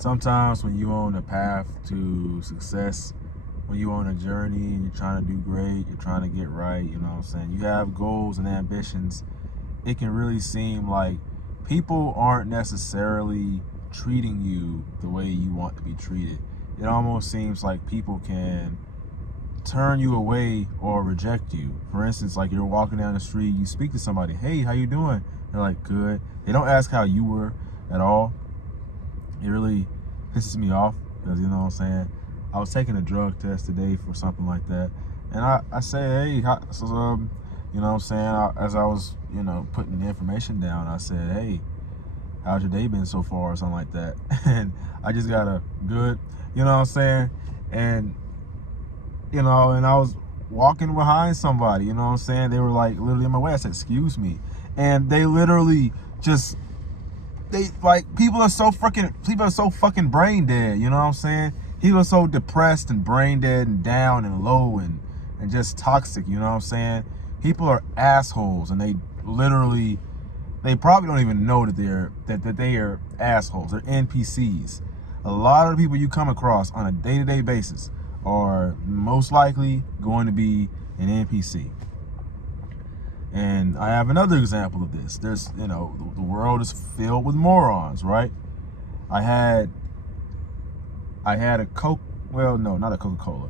sometimes when you're on a path to success, when you're on a journey and you're trying to do great, you're trying to get right, you know what I'm saying? You have goals and ambitions. It can really seem like people aren't necessarily treating you the way you want to be treated. It almost seems like people can turn you away or reject you. For instance, like you're walking down the street, you speak to somebody, hey, how you doing? They're like, good. They don't ask how you were at all. It really pisses me off because, you know what I'm saying? I was taking a drug test today for something like that. And I say, hey, you know what I'm saying? As I was, putting the information down, I said, hey, how's your day been so far or something like that. And I just got a good, you know what I'm saying? And, and I was walking behind somebody, you know what I'm saying? They were like literally in my way. I said, excuse me. And they literally just, people are so fucking brain dead, you know what I'm saying? People are so depressed and brain dead and down and low and just toxic, you know what I'm saying? People are assholes, and they probably don't even know that they are assholes. They're NPCs. A lot of the people you come across on a day-to-day basis are most likely going to be an NPC. And I have another example of this. There's, the world is filled with morons, right? I had a Coke, well, no, not a Coca-Cola,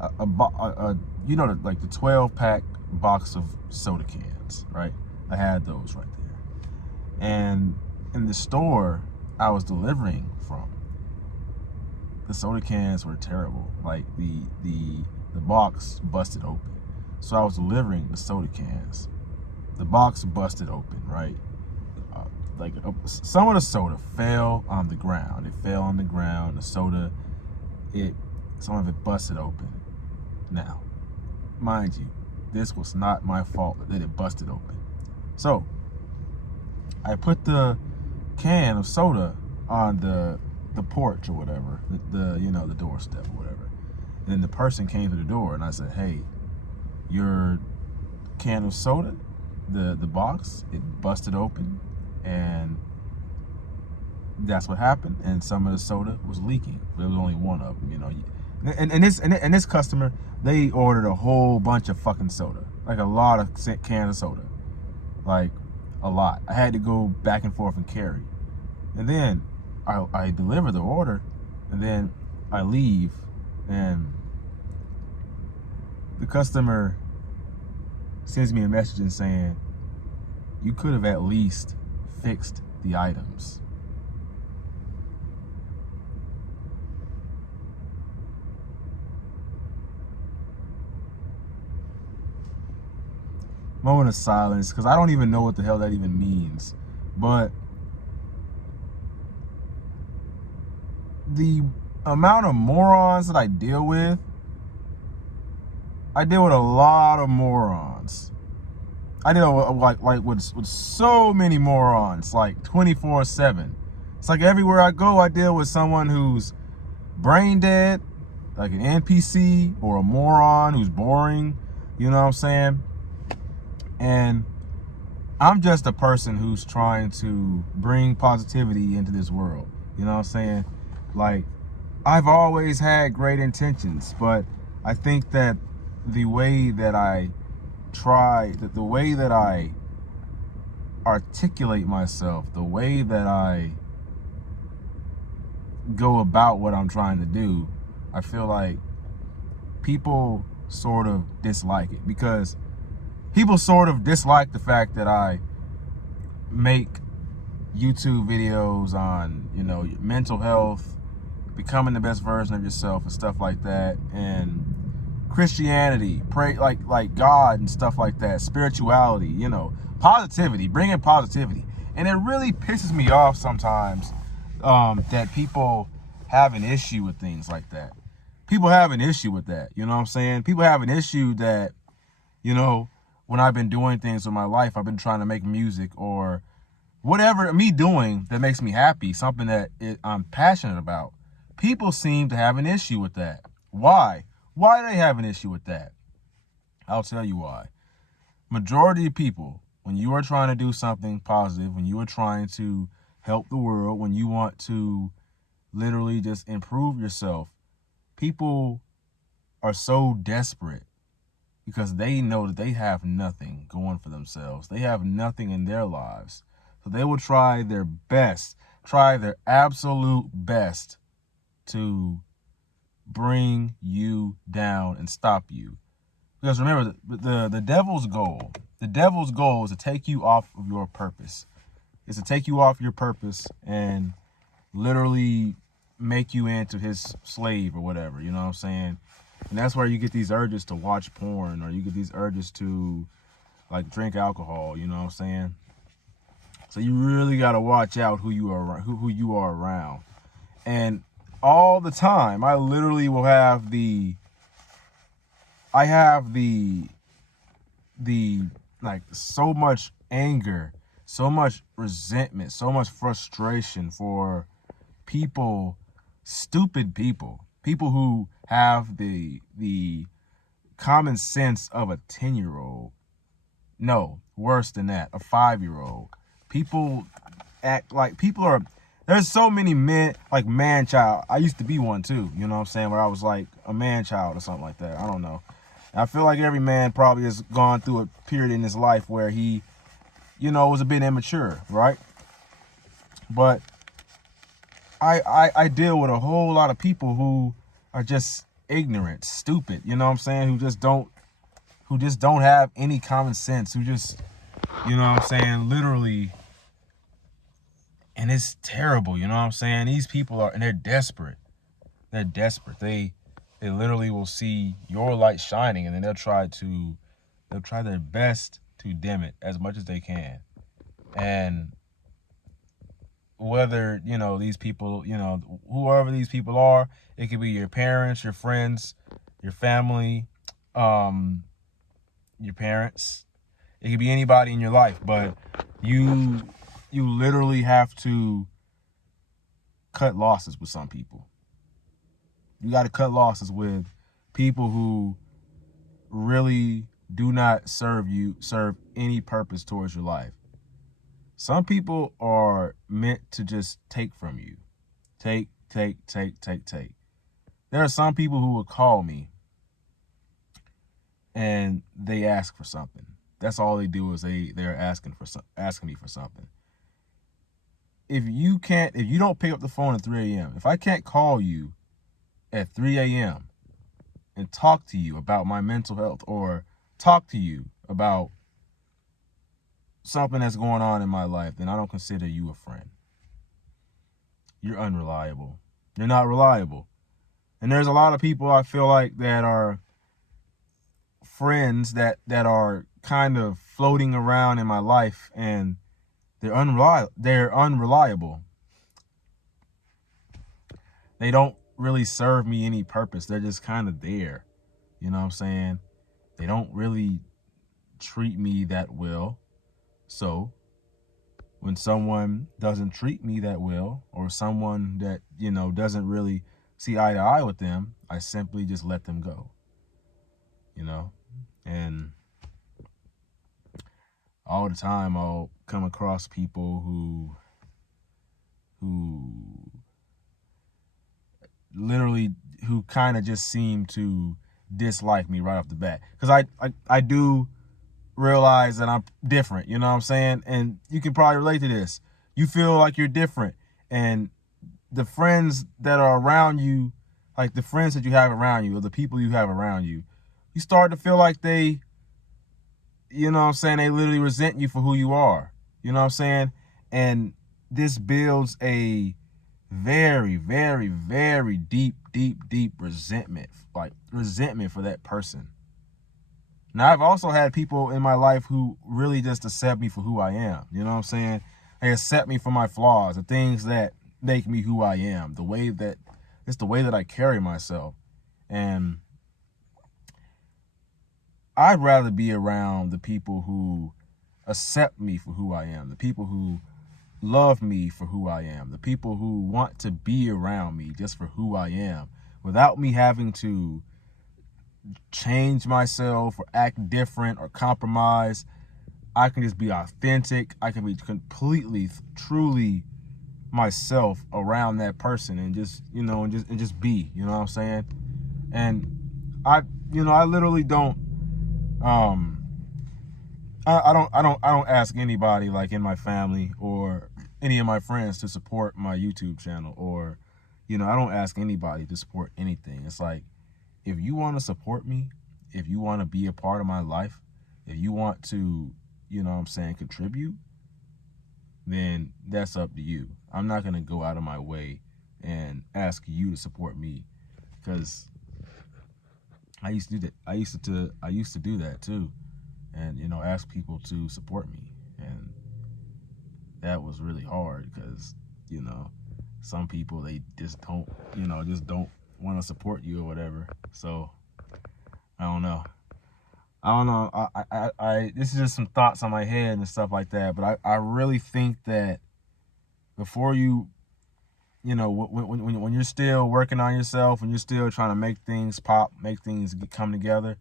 like the 12-pack box of soda cans, right? I had those right there. And in the store I was delivering from, the soda cans were terrible. Like the box busted open. So I was delivering the soda cans. The box busted open, right? Some of the soda fell on the ground. It fell on the ground. The soda, some of it busted open. Now, mind you, this was not my fault that it busted open. So I put the can of soda on the porch or whatever, the doorstep or whatever. And then the person came to the door, and I said, hey, your can of soda, the box, it busted open, and that's what happened. And some of the soda was leaking. There was only one of them, And this customer, they ordered a whole bunch of fucking soda, like a lot of cans of soda, like a lot. I had to go back and forth and carry. And then I deliver the order, and then I leave, and the customer sends me a message and saying, you could have at least fixed the items. Moment of silence, because I don't even know what the hell that even means. But the amount of morons that I deal with a lot of morons. I deal with so many morons, like 24/7. It's like everywhere I go, I deal with someone who's brain dead, like an NPC, or a moron who's boring, you know what I'm saying? And I'm just a person who's trying to bring positivity into this world, you know what I'm saying? Like, I've always had great intentions, but I think that the way that I the way that I articulate myself, the way that I go about what I'm trying to do, I feel like people sort of dislike it, because people sort of dislike the fact that I make YouTube videos on, mental health, becoming the best version of yourself and stuff like that, and Christianity, pray like God and stuff like that, spirituality, positivity, bringing positivity. And it really pisses me off sometimes that people have an issue with things like that. People have an issue with that, you know what I'm saying? People have an issue that, when I've been doing things with my life, I've been trying to make music or whatever, me doing that makes me happy, something that I'm passionate about. People seem to have an issue with that. Why? Why do they have an issue with that? I'll tell you why. Majority of people, when you are trying to do something positive, when you are trying to help the world, when you want to literally just improve yourself. People are so desperate because they know that they have nothing going for themselves. They have nothing in their lives. So they will try their best, try their absolute best to bring you down and stop you. Because remember, the devil's goal is to take you off of your purpose. It's to take you off your purpose and literally make you into his slave or whatever, you know what I'm saying? And that's where you get these urges to watch porn, or you get these urges to like drink alcohol, you know what I'm saying? So you really got to watch out who you are around. And all the time, I literally will have the like so much anger, so much resentment, so much frustration for people, stupid people who have the common sense of a 10-year-old. No, worse than that, a 5-year-old. People act like there's so many men, like man child. I used to be one too, you know what I'm saying, where I was like a man child or something like that. I don't know. I feel like every man probably has gone through a period in his life where he, was a bit immature, right? But I deal with a whole lot of people who are just ignorant, stupid, you know what I'm saying, who just don't have any common sense, who just, you know what I'm saying, literally, and it's terrible, you know what I'm saying? These people are, and they're desperate. They're desperate. They literally will see your light shining, and then they'll try their best to dim it as much as they can. And whether, these people, whoever these people are, it could be your parents, your friends, your family, your parents. It could be anybody in your life, but you literally have to cut losses with some people. You got to cut losses with people who really do not serve any purpose towards your life. Some people are meant to just take from you. Take. There are some people who will call me and they ask for something. That's all they do, is they're asking me for something. If you don't pick up the phone at 3 a.m., if I can't call you at 3 a.m. and talk to you about my mental health, or talk to you about something that's going on in my life, then I don't consider you a friend. You're unreliable. You're not reliable. And there's a lot of people I feel like that are friends that are kind of floating around in my life, and they're unreliable. They don't really serve me any purpose. They're just kind of there. You know what I'm saying? They don't really treat me that well. So when someone doesn't treat me that well, or someone that, doesn't really see eye to eye with them, I simply just let them go. And all the time I'll come across people who kind of just seem to dislike me right off the bat, because I do realize that I'm different, you know what I'm saying? And you can probably relate to this. You feel like you're different, and the friends that are around you, like the friends that you have around you, or the people you have around you, you start to feel like they, you know what I'm saying, they literally resent you for who you are. You know what I'm saying? And this builds a very, very, very deep resentment for that person. Now, I've also had people in my life who really just accept me for who I am. You know what I'm saying? They accept me for my flaws, the things that make me who I am, the way that I carry myself. And I'd rather be around the people who accept me for who I am, the people who love me for who I am, the people who want to be around me just for who I am, without me having to change myself or act different or compromise. I can just be authentic. I can be completely, truly myself around that person and just, you know, and just be, you know what I'm saying? And I literally don't, I don't ask anybody like in my family or any of my friends to support my YouTube channel, or, I don't ask anybody to support anything. It's like, if you want to support me, if you want to be a part of my life, if you want to, contribute, then that's up to you. I'm not going to go out of my way and ask you to support me, because I used to do that. I used to do that too, and ask people to support me, and that was really hard because some people, they just don't want to support you or whatever. So I don't know. This is just some thoughts on my head and stuff like that. But I really think that before you, when you're still working on yourself, when you're still trying to make things pop, make things come together,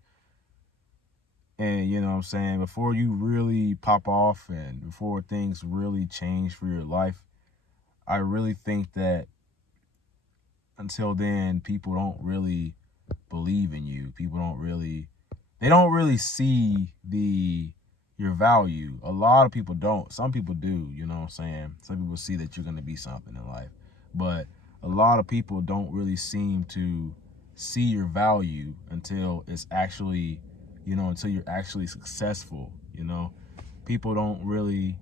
and before you really pop off and before things really change for your life, I really think that until then, people don't really believe in you. They don't really see your value. A lot of people don't. Some people do, you know what I'm saying? Some people see that you're going to be something in life. But a lot of people don't really seem to see your value until it's actually, until you're actually successful, People don't really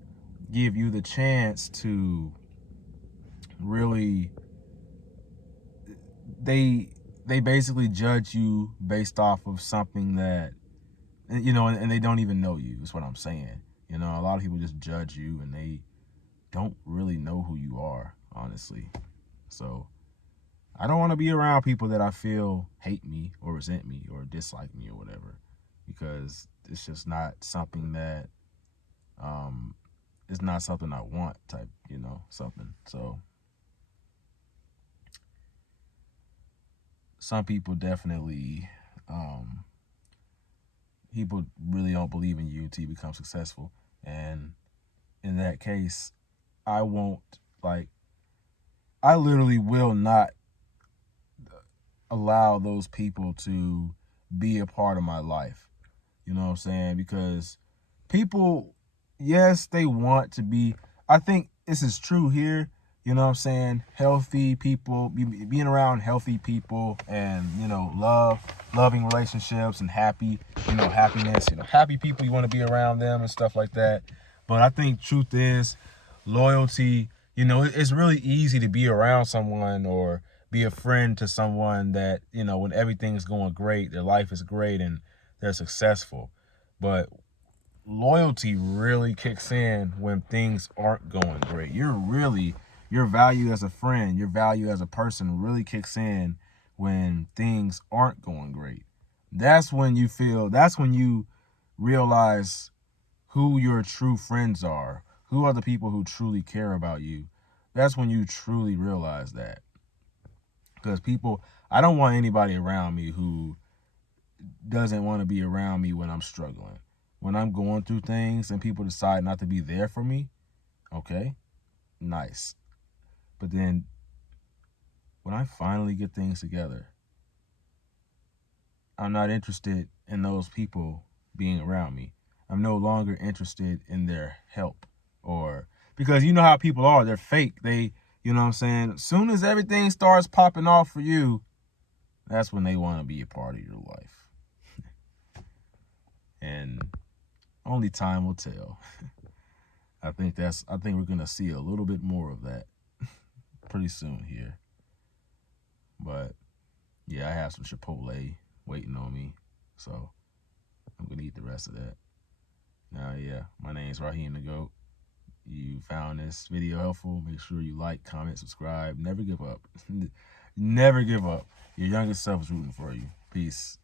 give you the chance to really, they basically judge you based off of something that, and they don't even know you, is what I'm saying. A lot of people just judge you and they don't really know who you are, honestly. So I don't want to be around people that I feel hate me or resent me or dislike me or whatever, because it's just not something that, it's not something I want type, something. So some people definitely, people really don't believe in you until you become successful. And in that case, I literally will not allow those people to be a part of my life. You know what I'm saying? Because people, yes, they want to be, I think this is true here, healthy people, being around healthy people and, loving relationships and happiness, happy people, you want to be around them and stuff like that. But I think truth is, loyalty, it's really easy to be around someone or be a friend to someone that, when everything's going great, their life is great and they're successful. But loyalty really kicks in when things aren't going great. Your value as a friend, your value as a person really kicks in when things aren't going great. That's when you realize who your true friends are, who are the people who truly care about you. That's when you truly realize that. Because I don't want anybody around me who doesn't want to be around me when I'm struggling. When I'm going through things and people decide not to be there for me, okay, nice. But then when I finally get things together, I'm not interested in those people being around me. I'm no longer interested in their help, because you know how people are, they're fake. They, you know what I'm saying? As soon as everything starts popping off for you, that's when they want to be a part of your life. And only time will tell. I think we're going to see a little bit more of that pretty soon here. But yeah, I have some Chipotle waiting on me, so I'm going to eat the rest of that. Now, yeah, my name is Raheem the Goat. You found this video helpful, make sure you like, comment, subscribe. Never give up. Never give up. Your youngest self is rooting for you. Peace.